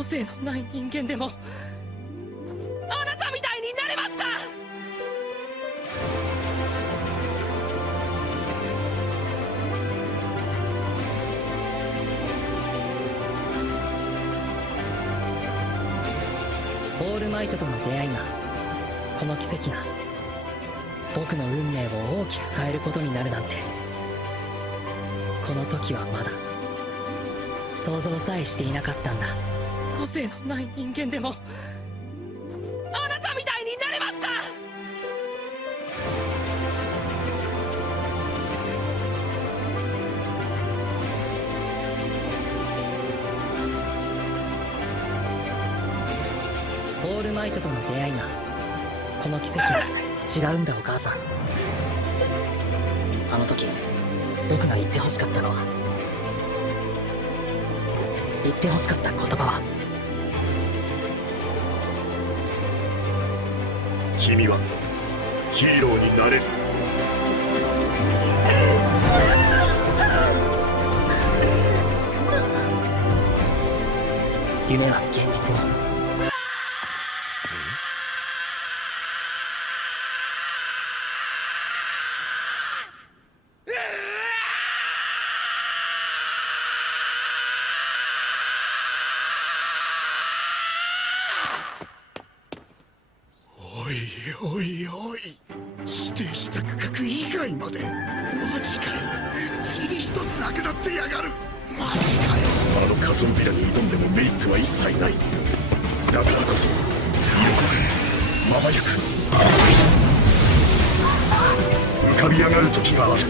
個性のない人間でもあなたみたいになれますか？オールマイトとの出会いが、この奇跡が僕の運命を大きく変えることになるなんて、この時はまだ想像さえしていなかったんだ。個性のない人間でもあなたみたいになれますか？オールマイトとの出会いが、この奇跡が違うんだ。お母さん、あの時僕が言ってほしかったのは、言ってほしかった言葉は、君はヒーローになれる。夢は現実に。おいおいおい、指定した区画以外まで。マジかよ、塵一つなくなってやがる。マジかよ。あの仮想ビラに挑んでもメリットは一切ない。だからこそ威力まばゆく浮かび上がる時がある。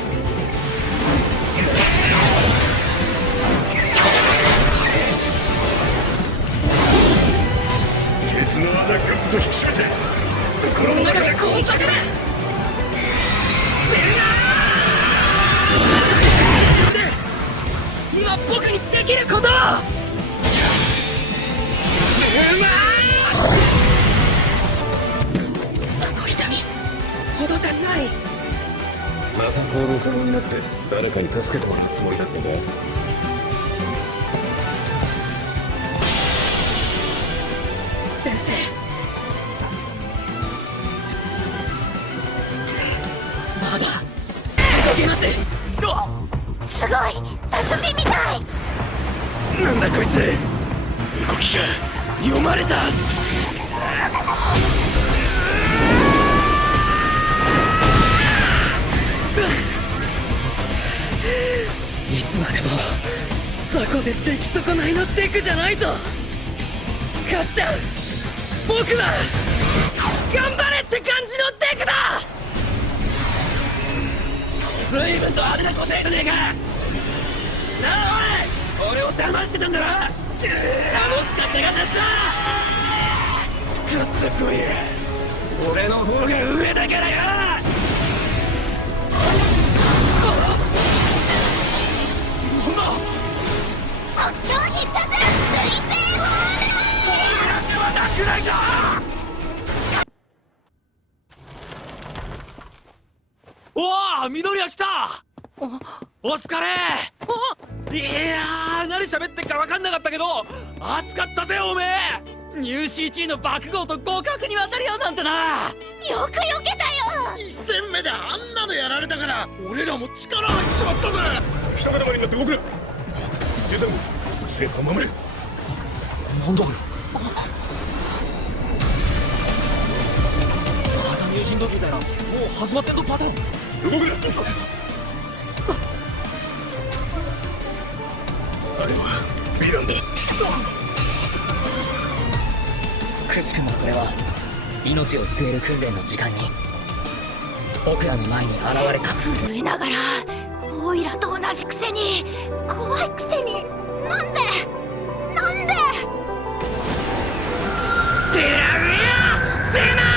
ケツの穴ぐっと引き締めて心の中でこう叫べ。今僕にできることを。あの痛みほどじゃない。また行動不能になって誰かに助けてもらうつもりだったんだ。先生、まだ動けます。すごい達人みたい。なんだこいつ、動きが読まれた。いつまでも雑魚で出来損ないのデクじゃないぞ。かっちゃん、僕は頑張れって感じのデクだ。随分と派手な個性じゃねえか。なあおい、俺を騙してたんだろ。もしか手がせった使ってこい。俺の方が上だからよ。即興必殺水星ホール。なくないか。おお、緑谷来た。お疲れ。いやー、何喋ってっか分かんなかったけど熱かったぜおめえ。入試1位の爆豪と互角に渡り合うなんてな。よくよけたよ。一戦目であんなのやられたから俺らも力入っちまったぜ。一塊になって僕ら13号成果を守れ。なんだこれ。また入信時みたいな。もう始まってんぞパトン。動くな。あれはヴィランだ。くしくもそれは命を救える訓練の時間に僕らの前に現れた。震えながらオイラと同じくせに怖いくせになんでてやるよセナー。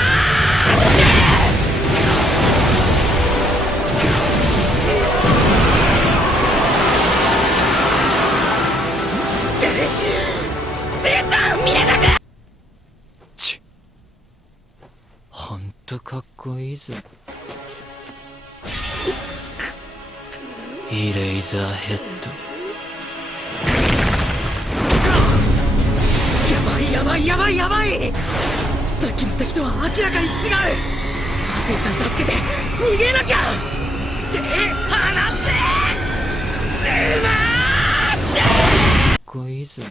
せいちゃん、見れたか。ほんとかっこいいぜ。イレイザーヘッド。さっきの敵とは明らかに違う。亜生さん助けて逃げなきゃ。手離せ。スマッシュ。小泉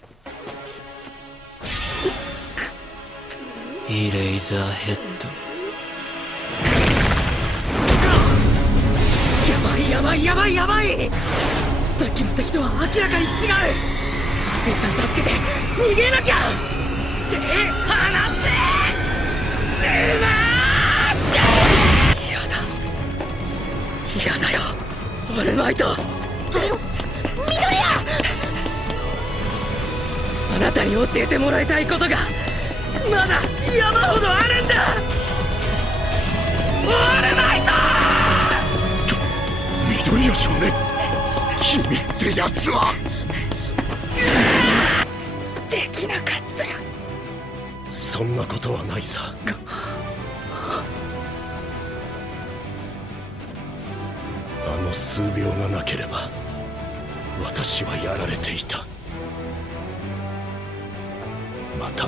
イレイザーヘッド。やばいやばいやばいやばい。さっきの敵とは明らかに違う。亜生さん助けて逃げなきゃ。手離せ。スマッシュ。やだよオールマイト。緑谷。あなたに教えてもらいたいことがまだ山ほどあるんだ。オールマイト。緑谷少年、君ってやつは。できなかったよ。そんなことはないさ。あの数秒がなければ私はやられていた。また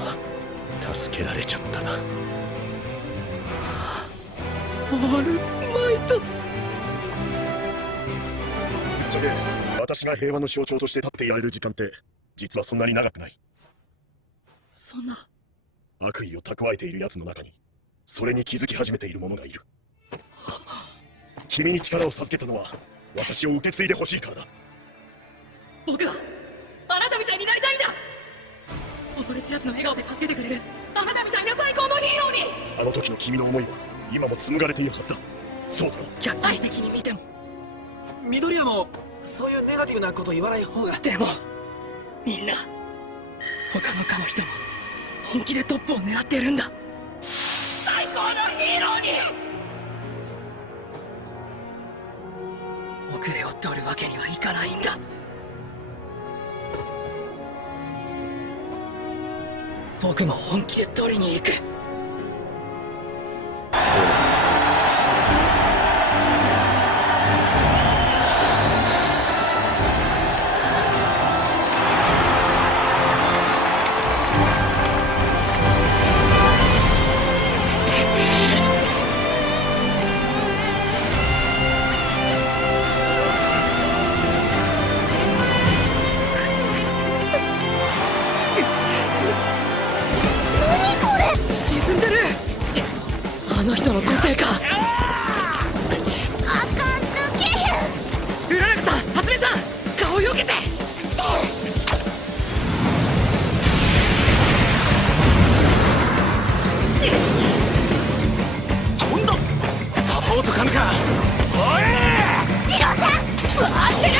助けられちゃったな。オールマイト。ぶっちゃけ私が平和の象徴として立っていられる時間って実はそんなに長くない。そんな悪意を蓄えている奴の中にそれに気づき始めている者がいる。君に力を授けたのは私を受け継いでほしいからだ。僕はあなたみたいになりたいんだ。恐れ知らずの笑顔で助けてくれるあなたみたいな最高のヒーローに。あの時の君の思いは今も紡がれているはずだ。そうだろ。客体的に見ても。緑谷もそういうネガティブなこと言わない方が。でもみんな他の科の人も本気でトップを狙ってるんだ。最高のヒーローに。遅れを取るわけにはいかないんだ。僕も本気で取りに行く。沈んでる。あの人の個性か。あかん抜けへん。浦中さん、初音さん、顔よけて。飛んだ。サポート感か。おいジローちゃん回ってる。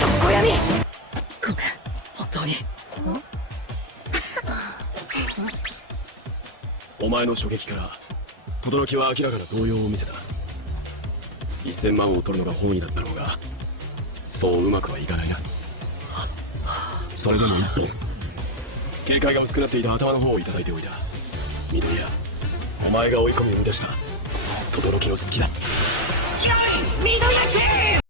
常闇。ごめん本当に。お前の狙撃から轟は明らかな動揺を見せた。1000万を取るのが本意だったろうが、そううまくはいかないな。それでも一本警戒が薄くなっていた頭の方をいただいておいた。緑谷、お前が追い込み生み出した轟の隙だ。緑谷チー